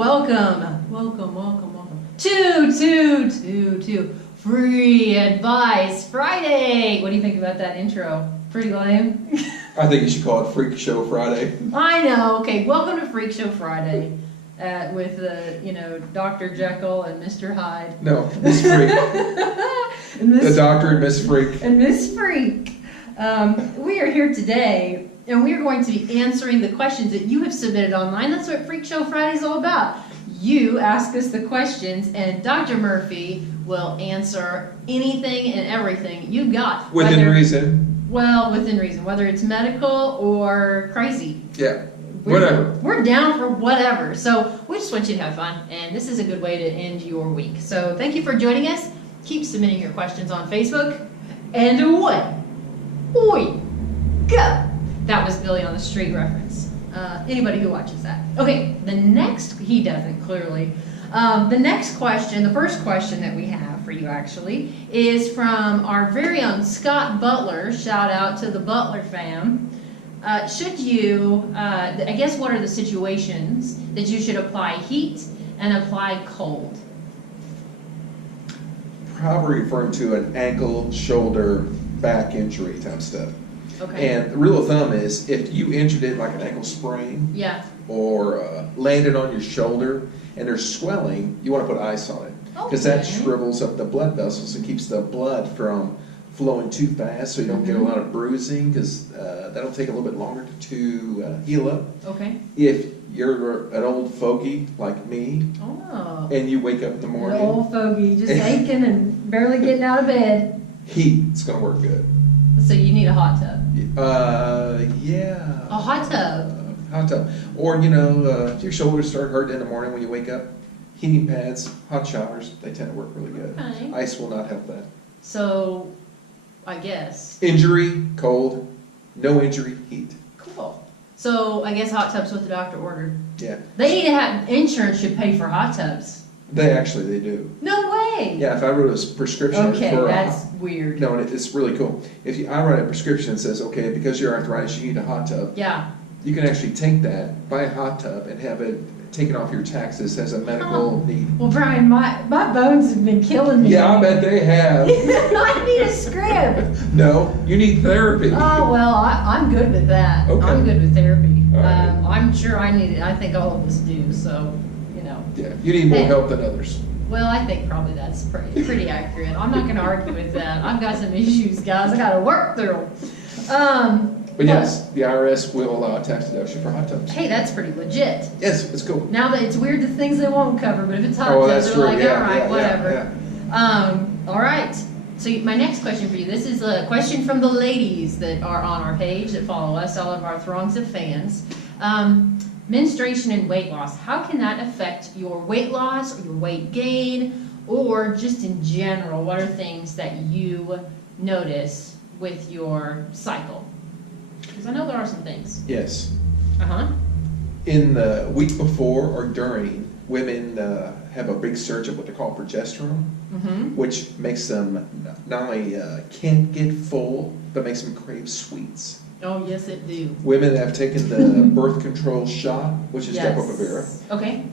Welcome to Free Advice Friday. What do you think about that intro? Pretty lame? I think you should call it Freakshow Friday. I know. Okay, welcome to Freakshow Friday with Dr. Jekyll and Mr. Hyde. No, Miss Freak. The doctor and Miss Freak. And Miss Freak. We are here today, and we are going to be answering the questions that you have submitted online. That's what Freakshow Friday is all about. You ask us the questions, and Dr. Murphy will answer anything and everything you got. Within reason. Well, within reason. Whether it's medical or crazy. Yeah. Whatever. We're down for whatever. So we just want you to have fun, and this is a good way to end your week. So thank you for joining us. Keep submitting your questions on Facebook. And away we go. That was Billy on the Street reference. Anybody who watches that. Okay, he doesn't clearly. The next question, the first question that we have for you actually, is from our very own Scott Butler. Shout out to the Butler fam. Should you, I guess, what are the situations that you should apply heat and apply cold? Probably referring to an ankle, shoulder, back injury type stuff. Okay. And the rule of thumb is if you injured it like an ankle sprain, yeah, or landed on your shoulder and there's swelling, you want to put ice on it. Because that shrivels up the blood vessels and keeps the blood from flowing too fast, so you don't get a lot of bruising, because that'll take a little bit longer to heal up. Okay. If you're an old fogey like me, and you wake up in the morning, an old fogey, just aching and barely getting out of bed, heat's going to work good. So you need a hot tub. Yeah. A hot tub. Hot tub. Or, if your shoulders start hurting in the morning when you wake up, heating pads, hot showers, they tend to work really good. Okay. Ice will not help that. So, I guess. Injury, cold. No injury, heat. Cool. So, I guess hot tubs what the doctor ordered. Yeah. They need to have, insurance should pay for hot tubs. They do. No way! Yeah, if I wrote a prescription okay, that's weird. No, it's really cool. I write a prescription that says, okay, because you're arthritis, you need a hot tub. Yeah. You can actually take that, buy a hot tub, and have it taken off your taxes as a medical need. Well, Brian, my bones have been killing me. Yeah, I bet they have. I need a script. No, you need therapy. Oh, well, I'm good with that. Okay. I'm good with therapy. Right. I'm sure I need it. I think all of us do, so, Yeah, you need more help than others. Well, I think probably that's pretty accurate. I'm not going to argue with that. I've got some issues, guys. I got to work through them. But yes, the IRS will allow a tax deduction for hot tubs. Hey, that's pretty legit. Yes, it's cool. Now that it's weird the things they won't cover, but if it's hot tubs, they're like, all right, whatever. All right. So my next question for you, this is a question from the ladies that are on our page that follow us, all of our throngs of fans. Menstruation and weight loss, how can that affect your weight loss or your weight gain, or just in general, what are things that you notice with your cycle? Because I know there are some things. Yes. In the week before or during, women have a big surge of what they call progesterone, which makes them not only can't get full, but makes them crave sweets. Oh, yes, it do. Women that have taken the birth control shot, which is Depo-Provera. Okay.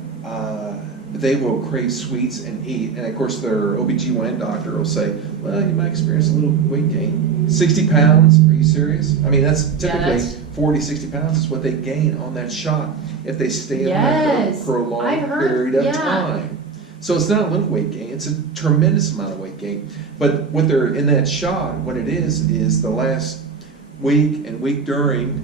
They will crave sweets and eat, and of course their OBGYN doctor will say, well, you might experience a little weight gain. 60 pounds, are you serious? I mean, that's typically 40, 60 pounds is what they gain on that shot if they stay on that for a long period of time. So it's not a little weight gain, it's a tremendous amount of weight gain. But what they're in that shot, what it is the last week and week during,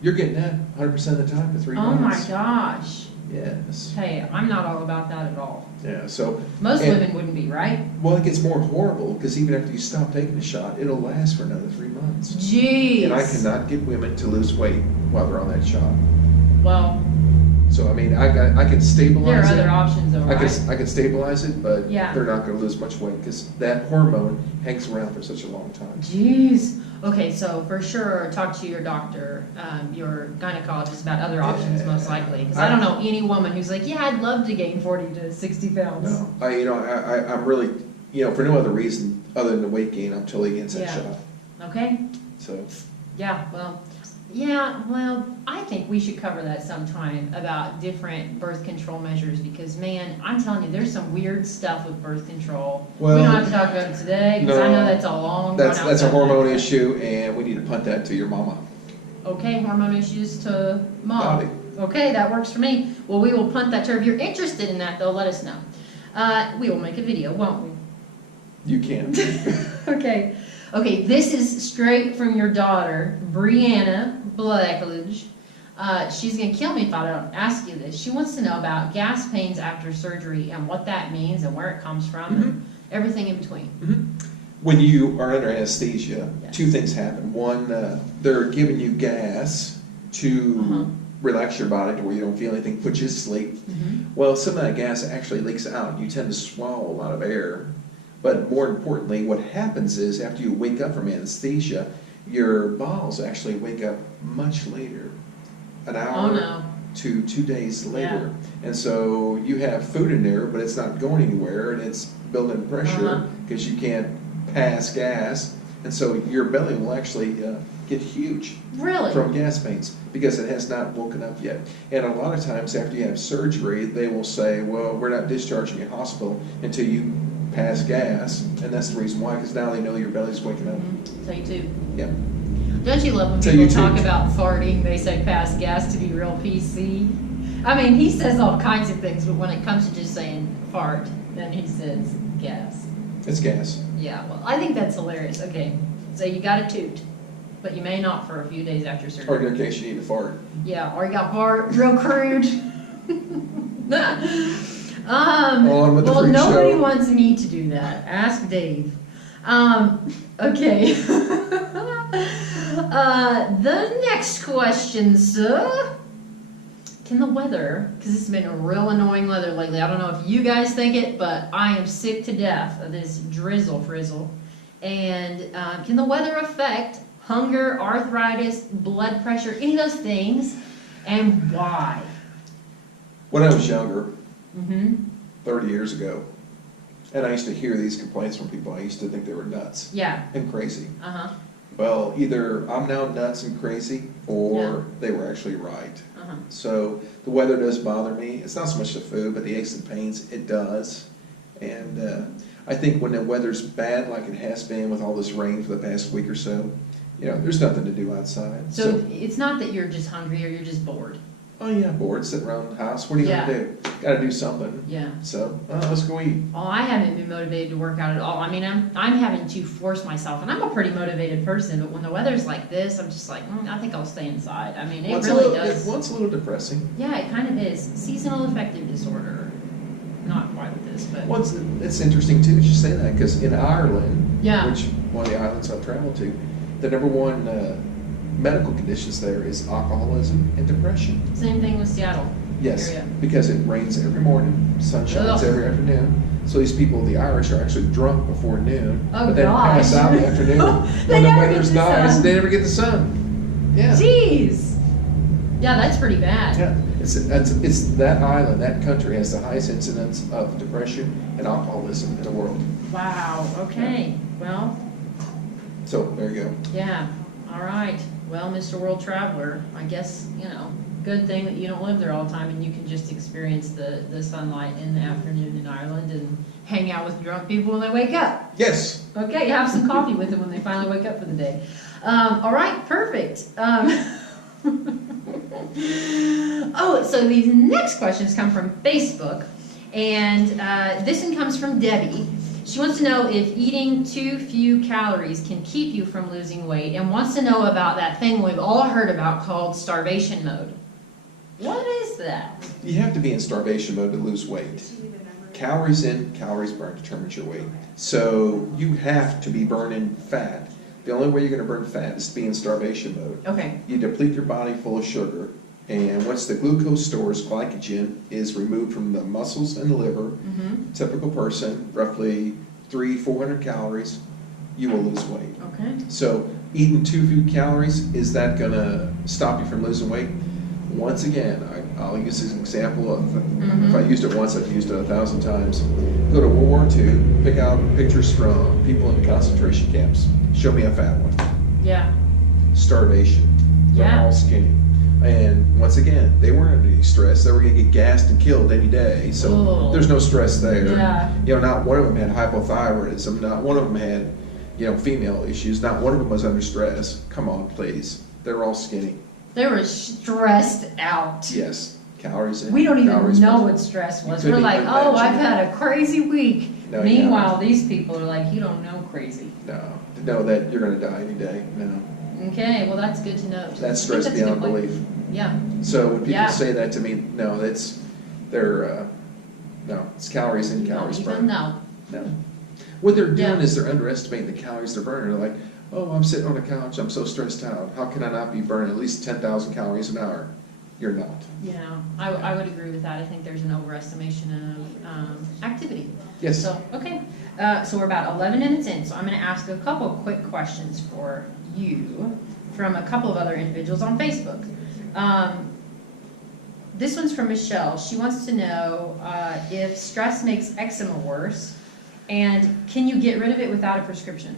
you're getting that 100% of the time for 3 months. Oh my gosh. Yes. Hey, I'm not all about that at all. Yeah, so most women wouldn't be, right? Well, it gets more horrible because even after you stop taking the shot, it'll last for another 3 months. Jeez. And I cannot get women to lose weight while they're on that shot. Well. So I mean, I can stabilize it. There are other options, though, right? I can stabilize it, but they're not going to lose much weight because that hormone hangs around for such a long time. Jeez. Okay, so for sure, talk to your doctor, your gynecologist about other options, most likely. Because I don't know any woman who's like, yeah, I'd love to gain 40 to 60 pounds. No, I'm really, for no other reason other than the weight gain, I'm totally against that shot. Okay. So. Yeah, well, Yeah, well, I think we should cover that sometime about different birth control measures because, man, I'm telling you, there's some weird stuff with birth control. Well, we don't have to talk about it today because I know that's a long That's a subject. hormone issue, and we need to punt that to your mama. Okay, hormone issues to mom. Bobby. Okay, that works for me. Well, we will punt that to her. If you're interested in that, though, let us know. We will make a video, won't we? You can. Okay. Okay, this is straight from your daughter, Brianna Blackledge. She's going to kill me if I don't ask you this. She wants to know about gas pains after surgery and what that means and where it comes from and everything in between. When you are under anesthesia, Yes. two things happen. One, they're giving you gas to relax your body to where you don't feel anything, put you to sleep. Well, some of that gas actually leaks out. You tend to swallow a lot of air. But more importantly, what happens is after you wake up from anesthesia, your bowels actually wake up much later, an hour to 2 days later. And so you have food in there, but it's not going anywhere, and it's building pressure because you can't pass gas. And so your belly will actually get huge from gas pains because it has not woken up yet. And a lot of times after you have surgery, they will say, well, we're not discharging you in hospital until you pass gas, and that's the reason why, because now they know your belly's waking up. Tell you too. Yeah. Don't you love when people talk about farting, they say pass gas to be real PC? I mean, he says all kinds of things, but when it comes to just saying fart, then he says gas. It's gas. Yeah, well, I think that's hilarious. Okay, so you got a toot, but you may not for a few days after surgery. Or in your case, you need to fart. Yeah, or you got fart, real crude. On with the well, freak nobody show. wants me to do that. Ask Dave. Okay. The next question, sir. Can the weather, because this has been a real annoying weather lately, I don't know if you guys think it, but I am sick to death of this drizzle frizzle. And can the weather affect hunger, arthritis, blood pressure, any of those things, and why? When I was younger, 30 years ago, and I used to hear these complaints from people, I used to think they were nuts and crazy. Well, either I'm now nuts and crazy, or they were actually right. So the weather does bother me. It's not so much the food, but the aches and pains, it does. And I think when the weather's bad, like it has been with all this rain for the past week or so, you know, there's nothing to do outside. So it's not that you're just hungry or you're just bored. Oh yeah, bored, sitting around the house. What are you gonna do? Gotta do something. Yeah. So let's go eat. Oh, I haven't been motivated to work out at all. I mean, I'm having to force myself, and I'm a pretty motivated person. But when the weather's like this, I'm just like, I think I'll stay inside. I mean, it really does. It's a little depressing. Yeah, it kind of is. Seasonal affective disorder. Not quite with this, but. Well, it's interesting too that you say that, because in Ireland, Yeah. which one of the islands I've traveled to, the number one medical conditions there is alcoholism and depression. Same thing with Seattle. Yes, area. because it rains every morning, sun shines every afternoon. So these people, the Irish, are actually drunk before noon, but then pass out in the afternoon when the weather's nice. They never get the sun. Yeah. Jeez. Yeah, that's pretty bad. Yeah, it's that island, that country has the highest incidence of depression and alcoholism in the world. Wow. Okay. Well. So there you go. Yeah. All right. Well, Mr. World Traveler, I guess, you know, good thing that you don't live there all the time and you can just experience the sunlight in the afternoon in Ireland and hang out with drunk people when they wake up. Yes. Okay, have some coffee with them when they finally wake up for the day. All right, perfect. Oh, so these next questions come from Facebook, and this one comes from Debbie. She wants to know if eating too few calories can keep you from losing weight, and wants to know about that thing we've all heard about called starvation mode. What is that? You have to be in starvation mode to lose weight. Calories in, calories burned determines your weight. So you have to be burning fat. The only way you're going to burn fat is to be in starvation mode. Okay. You deplete your body full of sugar, and once the glucose stores, glycogen, is removed from the muscles and the liver, typical person, roughly 300-400 calories, you will lose weight. Okay. So eating too few calories, is that going to stop you from losing weight? Once again, I'll use this example of, if I used it once, I've used it 1,000 times. Go to World War II, pick out pictures from people in concentration camps. Show me a fat one. Yeah. Starvation. They're Yeah. all skinny. And once again, they weren't under any stress. They were going to get gassed and killed any day. So Oh. there's no stress there. Yeah. You know, not one of them had hypothyroidism. Not one of them had, you know, female issues. Not one of them was under stress. Come on, please. They're all skinny. They were stressed out. Yes. Calories in. We don't even calories know burnt. what stress was. You We're couldn't like, even oh, I've imagine. had a crazy week. No, you Meanwhile, these people are like, you don't know crazy. No. To know that you're going to die any day. No. Okay, well, that's good to know. That's I think stress a beyond good point. belief. Yeah. So when people Yeah. say that to me, no, no, it's calories in, You don't calories even burned. know. No. What they're doing Yeah. is they're underestimating the calories they're burning. They're like, oh, I'm sitting on the couch, I'm so stressed out. How can I not be burning at least 10,000 calories an hour? You're not. You know, I would agree with that. I think there's an overestimation of activity. Yes. So, okay. So we're about 11 minutes in, so I'm going to ask a couple quick questions for you from a couple of other individuals on Facebook. This one's from Michelle. She wants to know if stress makes eczema worse, and can you get rid of it without a prescription?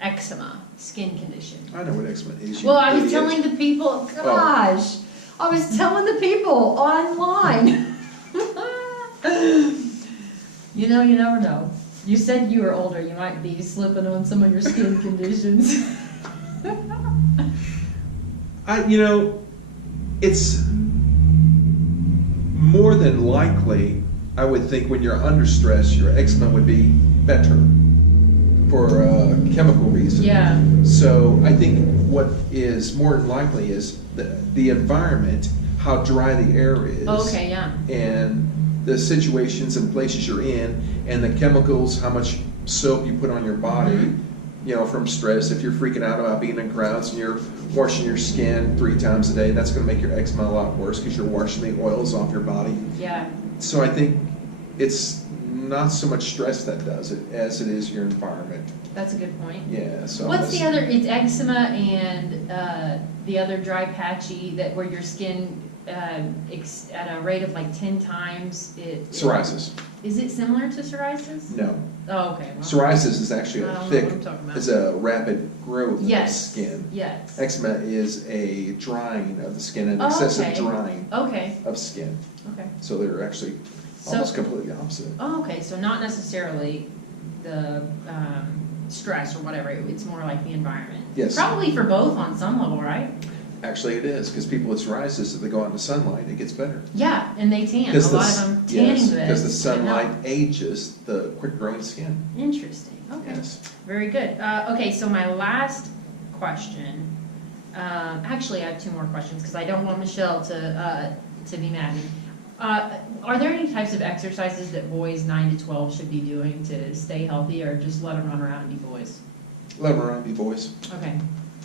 Eczema, skin condition. I know what eczema is. you Well, I was idiot. telling the people, gosh, I was telling the people online. You know, you never know. You said you were older, you might be slipping on some of your skin conditions. It's more than likely, I would think when you're under stress, your eczema would be better for chemical reasons. Yeah. So I think what is more than likely is the environment, how dry the air is. Okay, yeah. And the situations and places you're in, and the chemicals, how much soap you put on your body, you know, from stress. If you're freaking out about being in crowds and you're washing your skin 3 times a day, that's going to make your eczema a lot worse because you're washing the oils off your body. Yeah. So I think it's not so much stress that does it as it is your environment. That's a good point. Yeah. So What's the other? It's eczema and the other dry patchy that where your skin at a rate of like 10 times it. Psoriasis. Is it similar to psoriasis? No. Oh, okay. Well, Psoriasis is actually I a don't know thick, what I'm talking about. it's a rapid growth Yes. of skin. Yes. Eczema is a drying of the skin, an Oh, excessive okay. drying Okay. of skin. Okay. So they're actually So- almost completely opposite. Oh, okay. So not necessarily the stress or whatever. It's more like the environment. Yes. Probably for both on some level, right? Actually, it is, because people with psoriasis, if they go out in the sunlight, it gets better. Yeah, and they tan. A Because lot of them tanning beds. because the but sunlight no. ages the quick-growing skin. Interesting. Okay. Yes. Very good. Okay, so my last question. Actually, I have 2 more questions because I don't want Michelle to be mad at me. Are there any types of exercises that boys 9 to 12 should be doing to stay healthy, or just let them run around and be boys? Let them around, be boys. Okay.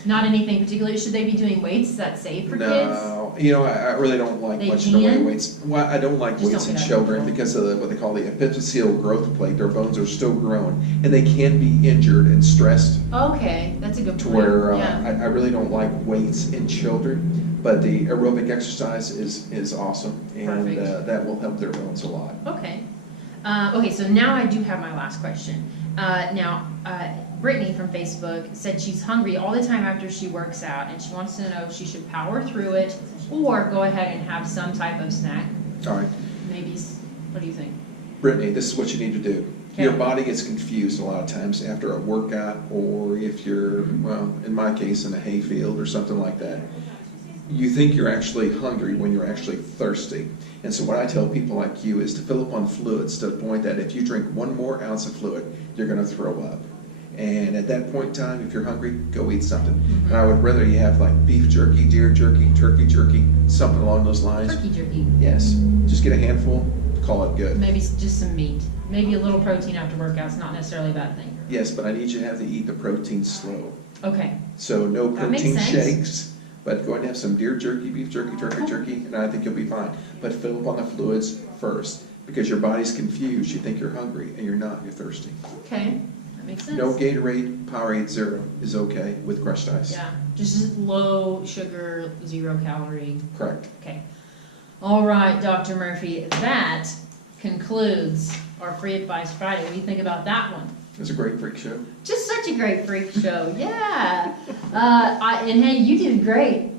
Not anything particular. Should they be doing weights? Is that safe for kids? No, you know, I really don't like They much in the way of can? weights. Well, I don't like Just weights don't in get children uncomfortable. because of what they call the epiphyseal growth plate. Their bones are still growing, and they can be injured and stressed Okay, that's a good to point. where Yeah. I really don't like weights in children. But the aerobic exercise is awesome, and Perfect. that will help their bones a lot. Okay. Okay, so now I do have my last question. Brittany from Facebook said she's hungry all the time after she works out, and she wants to know if she should power through it or go ahead and have some type of snack. All right, Maybe, what do you think? Brittany, this is what you need to do. Okay. Your body gets confused a lot of times after a workout, or if you're, well, in my case, in a hayfield or something like that. You think you're actually hungry when you're actually thirsty. And so what I tell people like you is to fill up on fluids to the point that if you drink 1 more ounce of fluid, you're going to throw up. And at that point in time, if you're hungry, go eat something. Mm-hmm. And I would rather you have like beef jerky, deer jerky, turkey jerky, something along those lines. Turkey jerky. Yes. Just get a handful, call it good. Maybe just some meat. Maybe a little protein after workout's not necessarily a bad thing. Yes, but I need you to have to eat the protein slow. Okay. So no That makes protein sense. shakes, but go ahead and have some deer jerky, beef jerky, turkey jerky, and I think you'll be fine. But fill up on the fluids first, because your body's confused. You think you're hungry, and you're not. You're thirsty. Okay. That makes sense. No Gatorade, Powerade Zero is okay with crushed ice. Yeah. Just low sugar, 0 calorie. Correct. Okay. All right, Dr. Murphy, that concludes our Free Advice Friday. What do you think about that one? It's a great freak show. Just such a great freak show. Yeah. And hey, you did great.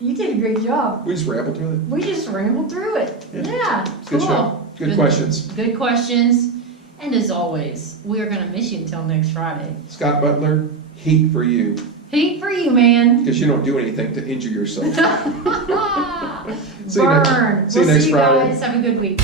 You did a great job. We just rambled through it. We just rambled through it. Yeah, It's a good show. Good questions. Good questions. And as always, we are going to miss you until next Friday. Scott Butler, heat for you. Heat for you, man. Because you don't do anything to injure yourself. Burn. See you next We'll Friday. see you guys. Have a good week.